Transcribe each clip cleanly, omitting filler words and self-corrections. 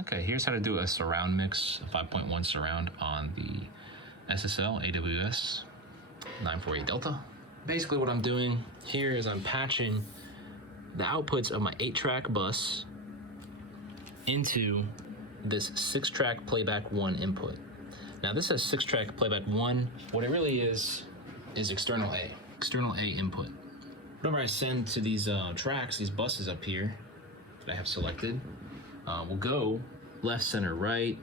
Okay, here's how to do a surround mix, a 5.1 surround on the SSL AWS 948 Delta. Basically what I'm doing here is I'm patching the outputs of my 8-track bus into this 6-track playback 1 input. Now this says 6-track playback 1. What it really is external A input. Whatever I send to these tracks, these buses up here that I have selected, will go left, center, right,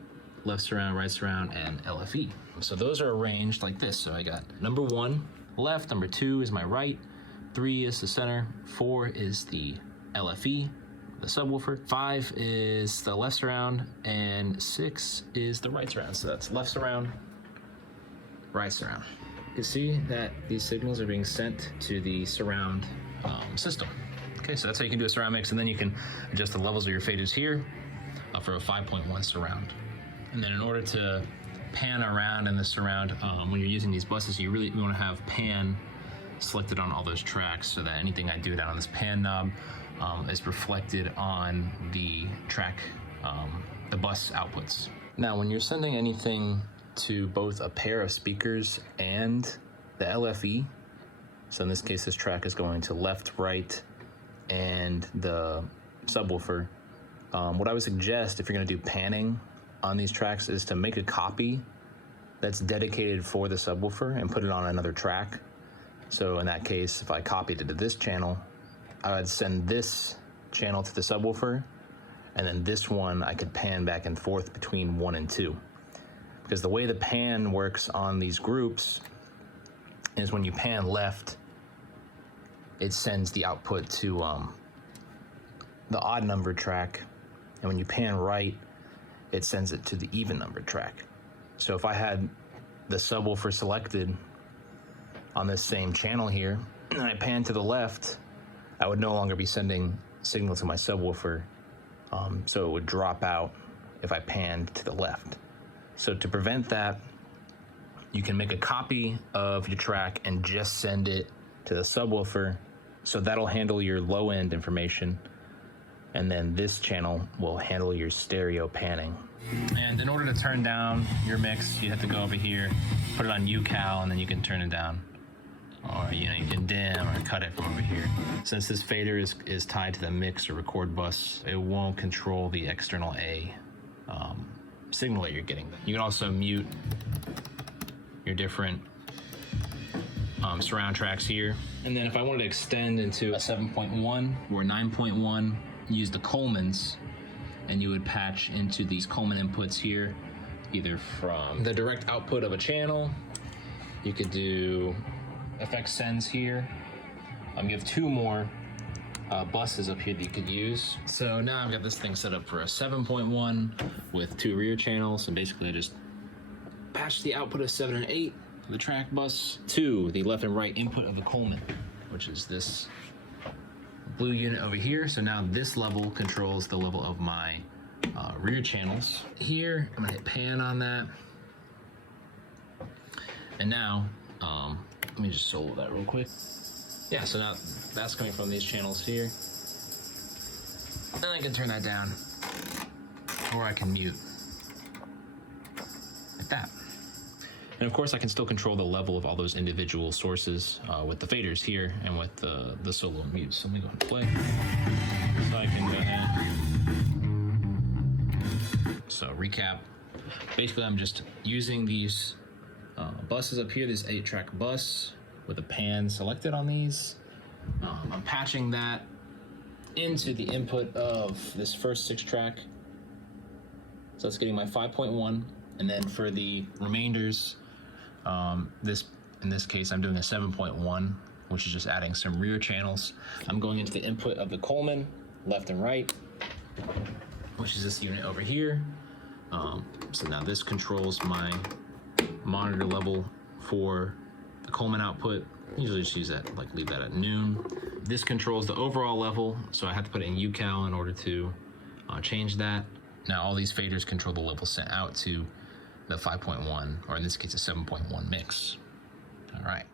left surround, right surround, and LFE. So those are arranged like this. So I got number 1 left, number 2 is my right, 3 is the center, 4 is the LFE, the subwoofer, 5 is the left surround, and 6 is the right surround. So that's left surround, right surround. You can see that these signals are being sent to the surround system. Okay, so that's how you can do a surround mix, and then you can adjust the levels of your faders here for a 5.1 surround. And then in order to pan around in the surround, when you're using these buses, you really want to have pan selected on all those tracks so that anything I do down on this pan knob is reflected on the track, the bus outputs. Now, when you're sending anything to both a pair of speakers and the LFE, so in this case, this track is going to left, right, and the subwoofer. What I would suggest if you're going to do panning on these tracks is to make a copy that's dedicated for the subwoofer and put it on another track. So in that case, if I copied it to this channel, I would send this channel to the subwoofer, and then this one I could pan back and forth between 1 and 2. Because the way the pan works on these groups is when you pan left, it sends the output to the odd number track, and when you pan right, it sends it to the even number track. So if I had the subwoofer selected on this same channel here, and I pan to the left, I would no longer be sending signal to my subwoofer, so it would drop out if I panned to the left. So to prevent that, you can make a copy of your track and just send it to the subwoofer, so that'll handle your low end information, and then this channel will handle your stereo panning. And in order to turn down your mix, you have to go over here, put it on UCal, and then you can turn it down. Or you can dim or cut it from over here. Since this fader is tied to the mix or record bus, it won't control the external A signal that you're getting. You can also mute your different surround tracks here. And then if I wanted to extend into a 7.1 or 9.1, use the Colemans, and you would patch into these Coleman inputs here, either from the direct output of a channel. You could do FX sends here. You have 2 more buses up here that you could use. So now I've got this thing set up for a 7.1 with 2 rear channels, and basically I just patch the output of 7 and 8 of the track bus to the left and right input of the Coleman, which is this blue unit over here. So now this level controls the level of my rear channels. Here, I'm gonna hit pan on that. And now, let me just solo that real quick. Yeah, so now that's coming from these channels here. And I can turn that down, or I can mute, like that. And of course I can still control the level of all those individual sources with the faders here and with the solo mute. So let me go ahead and play. So I can go ahead. So recap, basically I'm just using these buses up here, this 8-track bus with a pan selected on these. I'm patching that into the input of this first 6-track. So that's getting my 5.1. And then for the remainders, in this case, I'm doing a 7.1, which is just adding some rear channels. I'm going into the input of the Coleman, left and right, which is this unit over here. So now this controls my monitor level for the Coleman output. Usually just use that, like leave that at noon. This controls the overall level, so I have to put it in UCal in order to change that. Now all these faders control the level sent out to the 5.1, or in this case a 7.1 mix. All right.